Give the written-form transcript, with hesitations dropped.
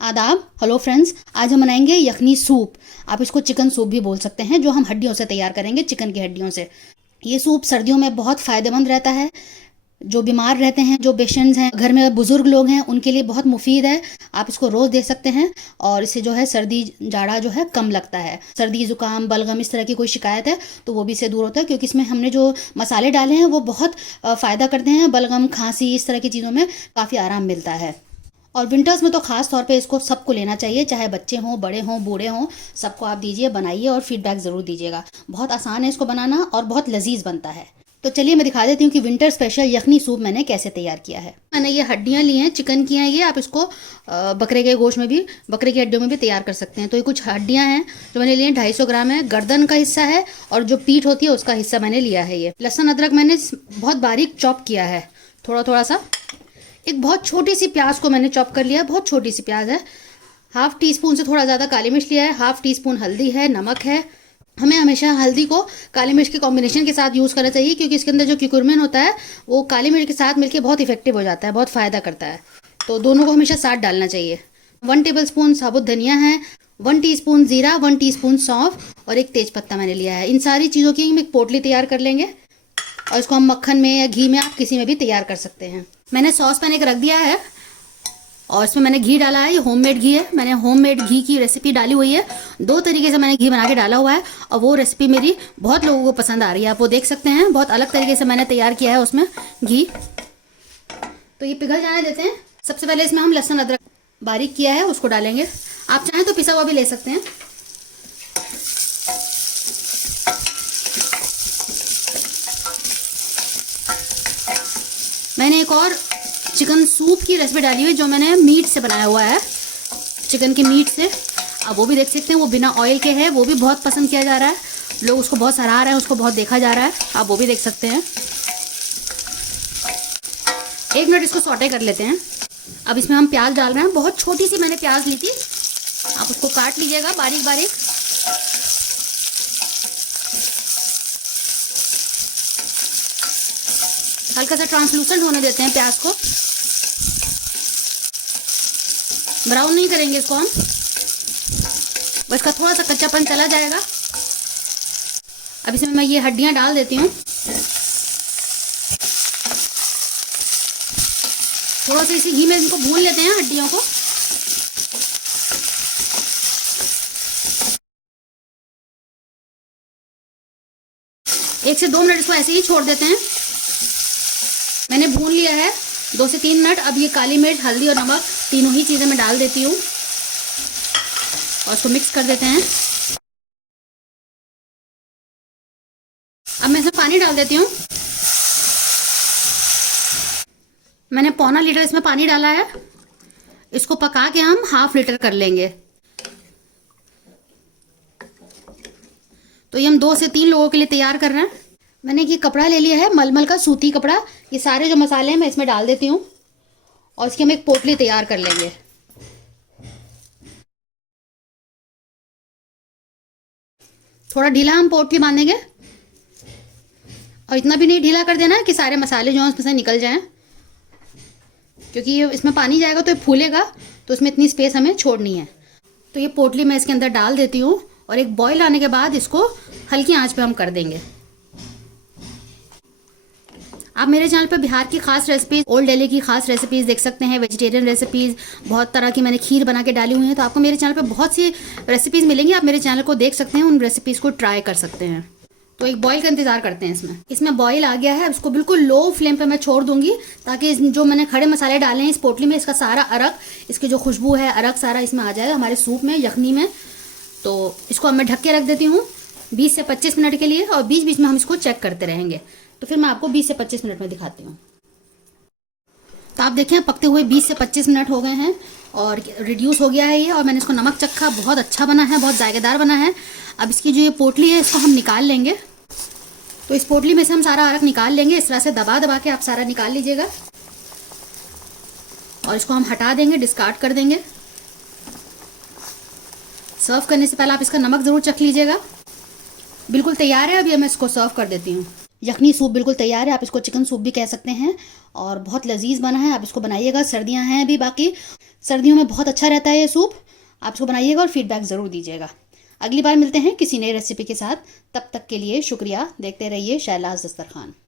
आदाब। Hello friends, आज हम बनाएंगे यखनी सूप। आप इसको चिकन सूप भी बोल सकते हैं, जो हम हड्डियों से तैयार करेंगे, चिकन की हड्डियों से। ये सूप सर्दियों में बहुत फ़ायदेमंद रहता है। जो बीमार रहते हैं, जो पेशेंट्स हैं, घर में बुजुर्ग लोग हैं, उनके लिए बहुत मुफीद है। आप इसको रोज़ दे सकते हैं और इससे जो है सर्दी जाड़ा जो है कम लगता है। सर्दी जुकाम बलगम इस तरह की कोई शिकायत है तो वो भी इससे दूर होता है, क्योंकि इसमें हमने जो मसाले डाले हैं वो बहुत फ़ायदा करते हैं। बलगम खांसी इस तरह की चीज़ों में काफ़ी आराम मिलता है। और विंटर्स में तो खास तौर पे इसको सबको लेना चाहिए, चाहे बच्चे हों, बड़े हों, बूढ़े हों, सबको आप दीजिए, बनाइए और फीडबैक ज़रूर दीजिएगा। बहुत आसान है इसको बनाना और बहुत लजीज बनता है। तो चलिए मैं दिखा देती हूँ कि विंटर स्पेशल यखनी सूप मैंने कैसे तैयार किया है। मैंने ये हड्डियाँ ली हैं, चिकन की हैं ये। आप इसको बकरे के गोश्त में भी, बकरे की हड्डियों में भी तैयार कर सकते हैं। तो ये कुछ हड्डियाँ हैं जो मैंने ली हैं, 250 ग्राम है। गर्दन का हिस्सा है और जो पीठ होती है उसका हिस्सा मैंने लिया है। ये लहसुन अदरक मैंने बहुत बारीक चॉप किया है, थोड़ा थोड़ा सा। एक बहुत छोटी सी प्याज को मैंने चॉप कर लिया, बहुत छोटी सी प्याज है। हाफ टी स्पून से थोड़ा ज़्यादा काली मिर्च लिया है, हाफ टी स्पून हल्दी है, नमक है। हमें हमेशा हल्दी को काली मिर्च के कॉम्बिनेशन के साथ यूज़ करना चाहिए, क्योंकि इसके अंदर जो क्यूकुरमिन होता है वो काली मिर्च के साथ मिलकर बहुत इफेक्टिव हो जाता है, बहुत फ़ायदा करता है। तो दोनों को हमेशा साथ डालना चाहिए। 1 टेबल स्पून साबुत धनिया है, 1 टीस्पून जीरा, 1 टीस्पून सौंफ और एक तेज पत्ता मैंने लिया है। इन सारी चीज़ों की हम एक पोटली तैयार कर लेंगे और इसको हम मक्खन में या घी में, आप किसी में भी तैयार कर सकते हैं। मैंने सॉस पैन एक रख दिया है और इसमें मैंने घी डाला है। ये होममेड घी है, मैंने होममेड घी की रेसिपी डाली हुई है। 2 तरीके से मैंने घी बना के डाला हुआ है और वो रेसिपी मेरी बहुत लोगों को पसंद आ रही है। आप वो देख सकते हैं, बहुत अलग तरीके से मैंने तैयार किया है उसमें घी। तो ये पिघल जाने देते हैं। सबसे पहले इसमें हम लहसुन अदरक बारीक किया है उसको डालेंगे। आप चाहें तो पिसा हुआ भी ले सकते हैं। मैंने एक और चिकन सूप की रेसिपी डाली हुई, जो मैंने मीट से बनाया हुआ है, चिकन के मीट से। आप वो भी देख सकते हैं, वो बिना ऑयल के है, वो भी बहुत पसंद किया जा रहा है। लोग उसको बहुत सराह रहे हैं, उसको बहुत देखा जा रहा है। आप वो भी देख सकते हैं। 1 मिनट इसको सौटे कर लेते हैं। अब इसमें हम प्याज डाल रहे हैं। बहुत छोटी सी मैंने प्याज ली थी, आप उसको काट लीजिएगा बारीक बारीक। हल्का सा ट्रांसलूसेंट होने देते हैं प्याज को, ब्राउन नहीं करेंगे इसको हम, बस इसका थोड़ा सा कच्चापन चला जाएगा। अब इसमें मैं ये हड्डियां डाल देती हूँ। थोड़ा सा इसी घी में इनको भून लेते हैं, हड्डियों को। एक से 2 मिनट इसको ऐसे ही छोड़ देते हैं। मैंने भून लिया है 2 से 3 मिनट। अब ये काली मिर्च, हल्दी और नमक तीनों ही चीज़ें मैं डाल देती हूँ और इसको मिक्स कर देते हैं। अब मैं इसमें पानी डाल देती हूँ। मैंने 1.25 लीटर इसमें पानी डाला है। इसको पका के हम 1/2 लीटर कर लेंगे। तो ये हम 2 से 3 लोगों के लिए तैयार कर रहे हैं। मैंने ये कपड़ा ले लिया है, मलमल का सूती कपड़ा। ये सारे जो मसाले हैं मैं इसमें डाल देती हूँ और इसकी हम एक पोटली तैयार कर लेंगे। थोड़ा ढीला हम पोटली बांधेंगे और इतना भी नहीं ढीला कर देना है कि सारे मसाले जो हैं उसमें से निकल जाएं, क्योंकि ये इसमें पानी जाएगा तो ये फूलेगा, तो उसमें इतनी स्पेस हमें छोड़नी है। तो ये पोटली मैं इसके अंदर डाल देती हूँ और एक बॉईल आने के बाद इसको हल्की आंच पे हम कर देंगे। आप मेरे चैनल पर बिहार की खास रेसिपीज, ओल्ड दिल्ली की खास रेसिपीज देख सकते हैं, वेजिटेरियन रेसिपीज, बहुत तरह की मैंने खीर बना के डाली हुई है। तो आपको मेरे चैनल पर बहुत सी रेसिपीज मिलेंगी, आप मेरे चैनल को देख सकते हैं, उन रेसिपीज को ट्राई कर सकते हैं। तो एक बॉईल का इंतजार करते हैं। इसमें बॉईल आ गया है। इसको बिल्कुल लो फ्लेम पे मैं छोड़ दूंगी, ताकि जो मैंने खड़े मसाले डाले हैं इस पोटली में, इसका सारा अरक, इसकी जो खुशबू है, अरक सारा इसमें आ जाएगा हमारे सूप में, यखनी में। तो इसको अब मैं ढक के रख देती हूँ 20 से 25 मिनट के लिए, और बीच बीच में हम इसको चेक करते रहेंगे। तो फिर मैं आपको 20 से 25 मिनट में दिखाती हूँ। तो आप देखें, पकते हुए 20 से 25 मिनट हो गए हैं और रिड्यूस हो गया है ये। और मैंने इसको नमक चखा, बहुत अच्छा बना है, बहुत जायकेदार बना है। अब इसकी जो ये पोटली है इसको हम निकाल लेंगे। तो इस पोटली में से हम सारा अरक निकाल लेंगे। इस तरह से दबा दबा के आप सारा निकाल लीजिएगा और इसको हम हटा देंगे, डिस्कार्ड कर देंगे। सर्व करने से पहले आप इसका नमक ज़रूर चख लीजिएगा। बिल्कुल तैयार है। अभी मैं इसको सर्व कर देती हूँ। यखनी सूप बिल्कुल तैयार है, आप इसको चिकन सूप भी कह सकते हैं और बहुत लजीज बना है। आप इसको बनाइएगा, सर्दियां हैं अभी बाकी, सर्दियों में बहुत अच्छा रहता है ये सूप। आप इसको बनाइएगा और फीडबैक ज़रूर दीजिएगा। अगली बार मिलते हैं किसी नई रेसिपी के साथ, तब तक के लिए शुक्रिया। देखते रहिए शहलाज दस्तरखान।